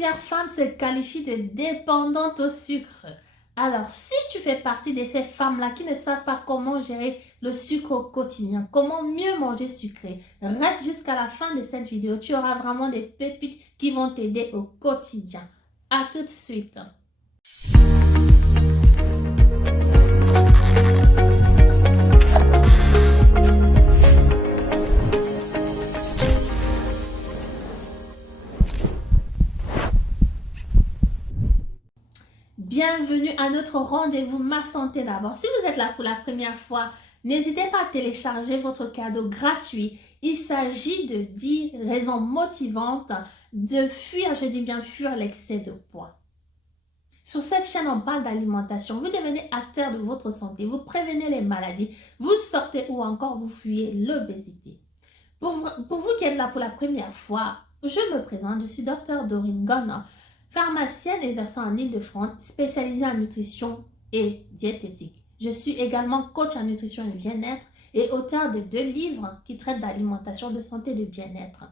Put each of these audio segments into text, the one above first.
Plusieurs femmes se qualifient de dépendantes au sucre. Alors, si tu fais partie de ces femmes-là qui ne savent pas comment gérer le sucre au quotidien, comment mieux manger sucré, reste jusqu'à la fin de cette vidéo. Tu auras vraiment des pépites qui vont t'aider au quotidien. À tout de suite. Bienvenue à notre rendez-vous Ma Santé d'abord. Si vous êtes là pour la première fois, n'hésitez pas à télécharger votre cadeau gratuit. Il s'agit de 10 raisons motivantes de fuir, je dis bien fuir l'excès de poids. Sur cette chaîne, on parle d'alimentation. Vous devenez acteur de votre santé, vous prévenez les maladies, vous sortez ou encore vous fuyez l'obésité. Pour vous qui êtes là pour la première fois, je me présente, je suis Dr Dorine Ghana, pharmacienne exerçant en Île-de-France, spécialisée en nutrition et diététique. Je suis également coach en nutrition et bien-être et auteur de 2 livres qui traitent d'alimentation, de santé et de bien-être.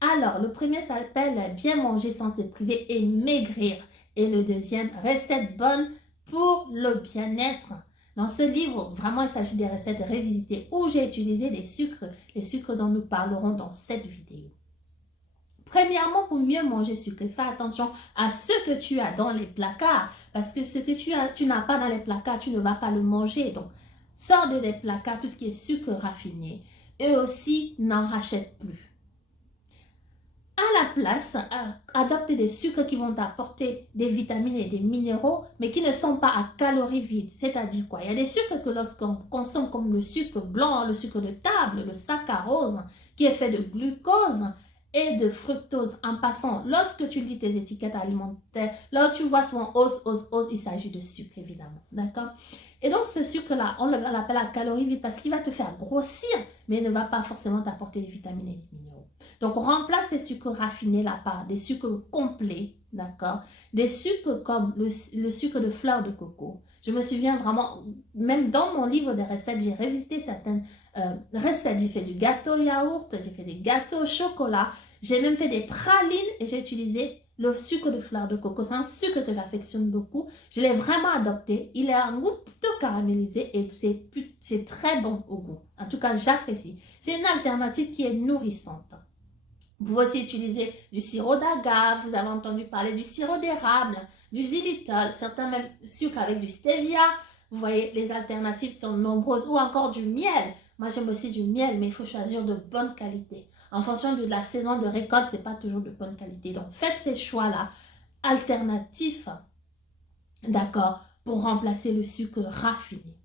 Alors, le premier s'appelle Bien manger sans se priver et maigrir. Et le deuxième, Recettes bonnes pour le bien-être. Dans ce livre, vraiment, il s'agit des recettes révisitées où j'ai utilisé les sucres dont nous parlerons dans cette vidéo. Premièrement, pour mieux manger sucré, fais attention à ce que tu as dans les placards. Parce que ce que tu n'as pas dans les placards, tu ne vas pas le manger. Donc, sors de les placards tout ce qui est sucre raffiné. Et aussi, n'en rachète plus. À la place, adopte des sucres qui vont t'apporter des vitamines et des minéraux, mais qui ne sont pas à calories vides. C'est-à-dire quoi? Il y a des sucres que lorsqu'on consomme, comme le sucre blanc, le sucre de table, le saccharose, qui est fait de glucose et de fructose. En passant, lorsque tu lis tes étiquettes alimentaires, là tu vois souvent hausse, il s'agit de sucre évidemment, d'accord? Et donc ce sucre-là, on l'appelle à calories vides parce qu'il va te faire grossir, mais il ne va pas forcément t'apporter des vitamines et des minéraux. Donc remplace ces sucres raffinés là par des sucres complets, d'accord? Des sucres comme le sucre de fleur de coco. Je me souviens vraiment, même dans mon livre de recettes, j'ai révisité certaines recettes. J'ai fait du gâteau yaourt, j'ai fait des gâteaux au chocolat, j'ai même fait des pralines et j'ai utilisé le sucre de fleur de coco. C'est un sucre que j'affectionne beaucoup. Je l'ai vraiment adopté. Il a un goût plutôt caramélisé et c'est très bon au goût. En tout cas, j'apprécie. C'est une alternative qui est nourrissante. Vous pouvez aussi utiliser du sirop d'agave, vous avez entendu parler du sirop d'érable, du xylitol, certains même sucres avec du stevia. Vous voyez, les alternatives sont nombreuses, ou encore du miel. Moi, j'aime aussi du miel, mais il faut choisir de bonne qualité. En fonction de la saison de récolte, ce n'est pas toujours de bonne qualité. Donc, faites ces choix-là alternatifs, d'accord, pour remplacer le sucre raffiné.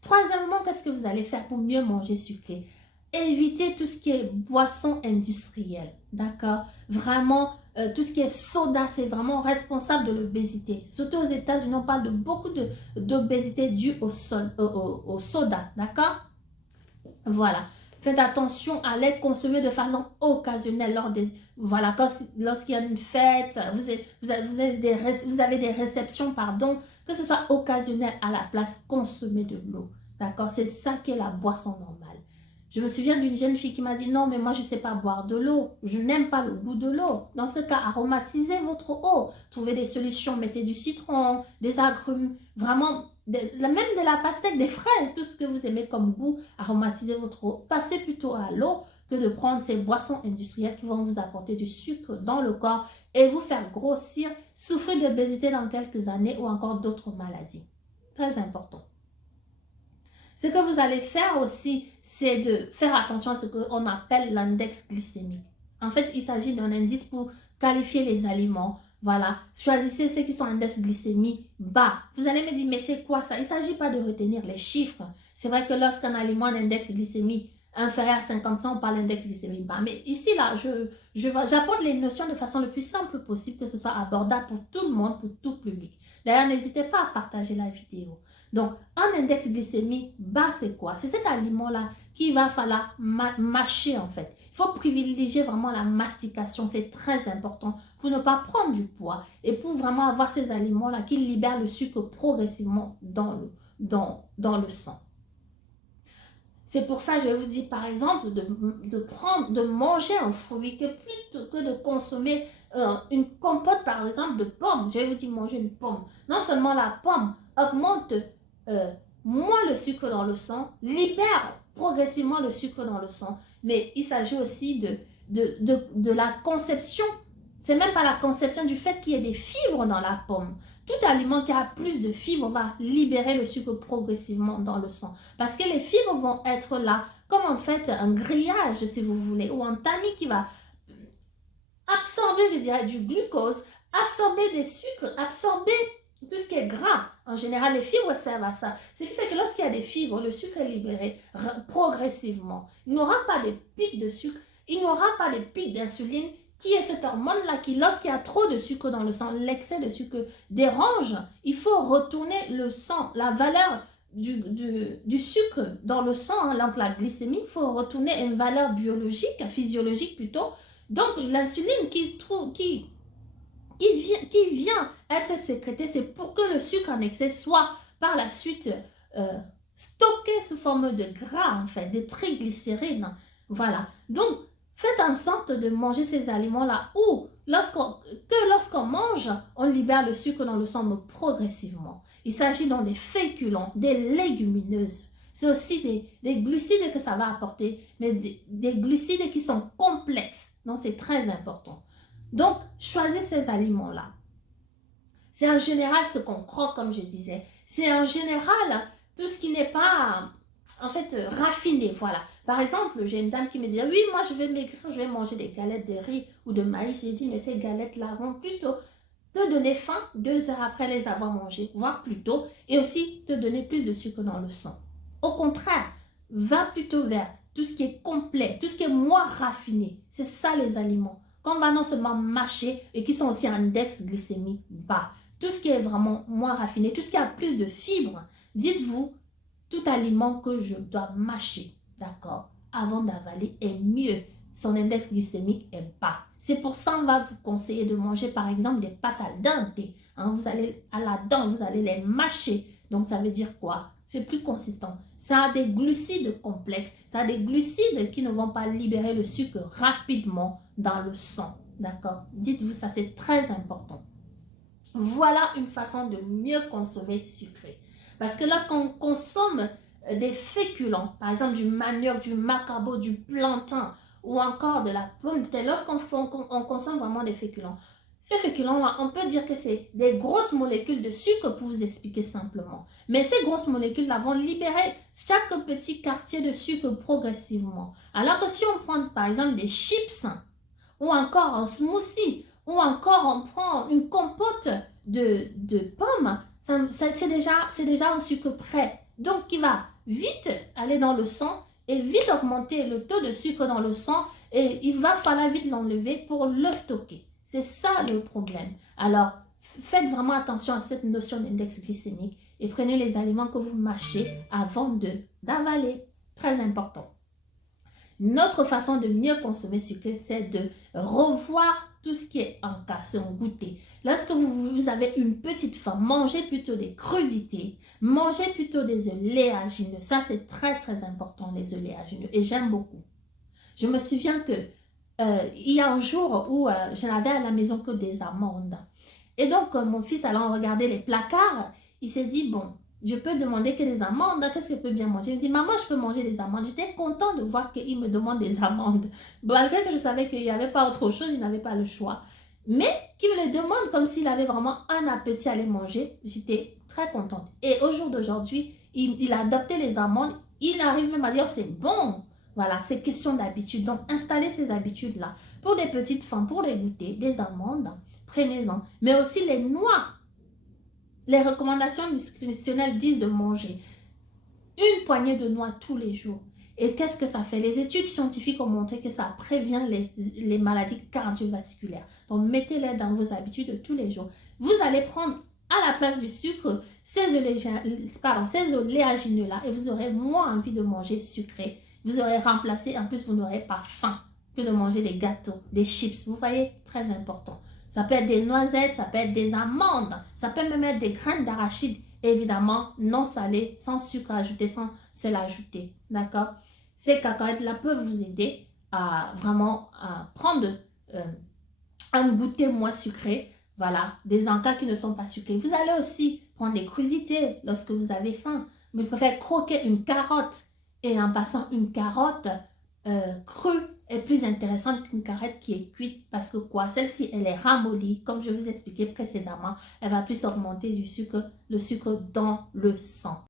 Troisièmement, qu'est-ce que vous allez faire pour mieux manger sucré? Évitez tout ce qui est boisson industrielle, d'accord? Vraiment, tout ce qui est soda, c'est vraiment responsable de l'obésité. Surtout aux États-Unis, on parle de beaucoup d'obésité due au soda, d'accord? Voilà. Faites attention à les consommer de façon occasionnelle voilà, lorsqu'il y a une fête, vous avez des réceptions, pardon, que ce soit occasionnel. À la place, consommez de l'eau, d'accord? C'est ça qui est la boisson normale. Je me souviens d'une jeune fille qui m'a dit « Non, mais moi, je ne sais pas boire de l'eau. Je n'aime pas le goût de l'eau. » Dans ce cas, aromatisez votre eau. Trouvez des solutions. Mettez du citron, des agrumes, vraiment, même de la pastèque, des fraises, tout ce que vous aimez comme goût. Aromatisez votre eau. Passez plutôt à l'eau que de prendre ces boissons industrielles qui vont vous apporter du sucre dans le corps et vous faire grossir, souffrir d'obésité dans quelques années ou encore d'autres maladies. Très important. Ce que vous allez faire aussi, c'est de faire attention à ce qu'on appelle l'index glycémique. En fait, il s'agit d'un indice pour qualifier les aliments. Voilà, choisissez ceux qui sont index glycémie bas. Vous allez me dire, mais c'est quoi ça? Il ne s'agit pas de retenir les chiffres. C'est vrai que lorsqu'un aliment a un index glycémique inférieur à 50, on parle d'index glycémique bas. Mais ici, là, j'apporte les notions de façon le plus simple possible, que ce soit abordable pour tout le monde, pour tout public. D'ailleurs, n'hésitez pas à partager la vidéo. Donc, un index glycémique bas, c'est quoi? C'est cet aliment-là qu'il va falloir mâcher en fait. Il faut privilégier vraiment la mastication, c'est très important pour ne pas prendre du poids et pour vraiment avoir ces aliments-là qui libèrent le sucre progressivement dans le sang. C'est pour ça que je vous dis par exemple de manger un fruit que plutôt que de consommer une compote par exemple de pommes. Je vais vous dire manger une pomme. Non seulement la pomme augmente euh, moins le sucre dans le sang, libère progressivement le sucre dans le sang, mais il s'agit aussi de la conception. C'est même pas la conception du fait qu'il y ait des fibres dans la pomme. Tout aliment qui a plus de fibres va libérer le sucre progressivement dans le sang. Parce que les fibres vont être là, comme en fait un grillage, si vous voulez, ou un tamis qui va absorber, je dirais, du glucose, absorber des sucres, absorber tout ce qui est gras. En général, les fibres servent à ça. Ce qui fait que lorsqu'il y a des fibres, le sucre est libéré progressivement. Il n'y aura pas de pic de sucre, il n'y aura pas de pic d'insuline, qui est cette hormone-là qui, lorsqu'il y a trop de sucre dans le sang, l'excès de sucre dérange. Il faut retourner le sang, la valeur du sucre dans le sang, hein, donc la glycémie, il faut retourner à une valeur biologique, physiologique plutôt. Donc l'insuline qui vient être sécrétée, c'est pour que le sucre en excès soit par la suite stocké sous forme de gras, en fait, de triglycérides. Voilà. Donc, faites en sorte de manger ces aliments-là ou lorsqu'on mange, on libère le sucre dans le sang progressivement. Il s'agit donc des féculents, des légumineuses. C'est aussi des glucides que ça va apporter, mais des glucides qui sont complexes. Donc, c'est très important. Donc, choisissez ces aliments-là. C'est en général ce qu'on croque, comme je disais. C'est en général tout ce qui n'est pas, en fait, raffiné. Voilà. Par exemple, j'ai une dame qui me dit, oui, moi, je vais maigrir, je vais manger des galettes de riz ou de maïs. J'ai dit, mais ces galettes-là vont plutôt te donner faim 2 heures après les avoir mangées, voire plus tôt, et aussi te donner plus de sucre dans le sang. Au contraire, va plutôt vers tout ce qui est complet, tout ce qui est moins raffiné. C'est ça les aliments qu'on va non seulement mâcher et qui sont aussi un index glycémique bas. Tout ce qui est vraiment moins raffiné, tout ce qui a plus de fibres, dites-vous, tout aliment que je dois mâcher, d'accord, avant d'avaler est mieux. Son index glycémique est bas. C'est pour ça qu'on va vous conseiller de manger par exemple des pâtes al dente. Hein, vous allez à la dent, vous allez les mâcher. Donc ça veut dire quoi? C'est plus consistant. Ça a des glucides complexes. Ça a des glucides qui ne vont pas libérer le sucre rapidement dans le sang. D'accord? Dites-vous ça, c'est très important. Voilà une façon de mieux consommer sucré. Parce que lorsqu'on consomme des féculents, par exemple du manioc, du macabo, du plantain ou encore de la pomme de terre, lorsqu'on consomme vraiment des féculents, ces féculents-là, on peut dire que c'est des grosses molécules de sucre pour vous expliquer simplement. Mais ces grosses molécules-là vont libérer chaque petit quartier de sucre progressivement. Alors que si on prend par exemple des chips ou encore un smoothie ou encore on prend une compote de pommes, c'est déjà un sucre prêt. Donc qui va vite aller dans le sang et vite augmenter le taux de sucre dans le sang et il va falloir vite l'enlever pour le stocker. C'est ça le problème. Alors, faites vraiment attention à cette notion d'index glycémique et prenez les aliments que vous mâchez avant d'avaler. Très important. Une autre façon de mieux consommer sucré, c'est de revoir tout ce qui est en casse, en goûter. Lorsque vous avez une petite faim, mangez plutôt des crudités, mangez plutôt des oléagineux. Ça, c'est très, très important, les oléagineux. Et j'aime beaucoup. Je me souviens que il y a un jour où je n'avais à la maison que des amandes. Et donc, mon fils allant regarder les placards, il s'est dit, bon, je peux demander que des amandes, qu'est-ce que je peux bien manger? Il me dit, maman, je peux manger des amandes. J'étais contente de voir qu'il me demande des amandes. Malgré que je savais qu'il n'y avait pas autre chose, il n'avait pas le choix. Mais qu'il me les demande comme s'il avait vraiment un appétit à les manger, j'étais très contente. Et au jour d'aujourd'hui, il a adopté les amandes. Il arrive même à dire, c'est bon. Voilà, c'est question d'habitude. Donc, installez ces habitudes-là. Pour des petites femmes, pour les goûter, des amandes, prenez-en. Mais aussi les noix. Les recommandations nutritionnelles disent de manger une poignée de noix tous les jours. Et qu'est-ce que ça fait? Les études scientifiques ont montré que ça prévient les maladies cardiovasculaires. Donc, mettez-les dans vos habitudes de tous les jours. Vous allez prendre à la place du sucre ces oléagineux-là et vous aurez moins envie de manger sucré. Vous aurez remplacé, en plus vous n'aurez pas faim que de manger des gâteaux, des chips. Vous voyez, très important. Ça peut être des noisettes, ça peut être des amandes, ça peut même être des graines d'arachide. Évidemment, non salées, sans sucre ajouté, sans sel ajouté. D'accord? Ces cacahuètes-là peuvent vous aider à vraiment prendre un goûter moins sucré. Voilà, des encas qui ne sont pas sucrés. Vous allez aussi prendre des crudités lorsque vous avez faim. Vous préférez croquer une carotte et en passant une carotte crue est plus intéressante qu'une carotte qui est cuite parce que quoi? Celle-ci, elle est ramollie. Comme je vous expliquais précédemment, elle va plus augmenter le sucre dans le sang.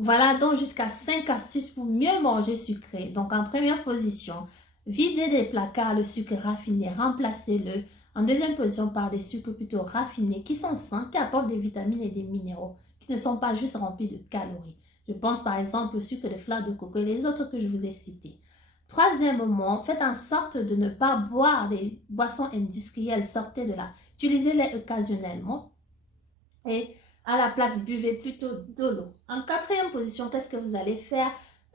Voilà donc jusqu'à 5 astuces pour mieux manger sucré. Donc en première position, videz des placards le sucre raffiné, remplacez-le. En deuxième position, par des sucres plutôt raffinés qui sont sains, qui apportent des vitamines et des minéraux, qui ne sont pas juste remplis de calories. Je pense par exemple au sucre de fleur de coco et les autres que je vous ai cités. Troisièmement, faites en sorte de ne pas boire des boissons industrielles, sortez de là. Utilisez-les occasionnellement et à la place, buvez plutôt de l'eau. En quatrième position, qu'est-ce que vous allez faire?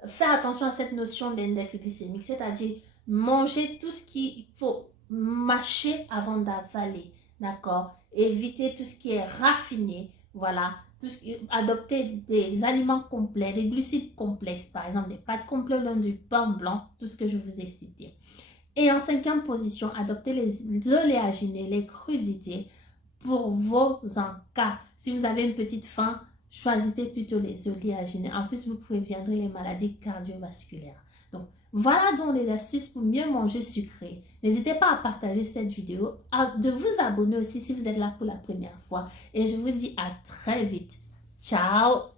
Faire attention à cette notion d'index glycémique, c'est-à-dire manger tout ce qu'il faut mâcher avant d'avaler, d'accord? Éviter tout ce qui est raffiné, voilà. Adopter des aliments complets, des glucides complexes, par exemple des pâtes complètes, du pain blanc, tout ce que je vous ai cité. Et en cinquième position, adopter les oléagineux, les crudités pour vos encas. Si vous avez une petite faim, choisissez plutôt les oléagineux. En plus, vous préviendrez les maladies cardiovasculaires. Donc, voilà donc les astuces pour mieux manger sucré. N'hésitez pas à partager cette vidéo, de vous abonner aussi si vous êtes là pour la première fois. Et je vous dis à très vite. Ciao!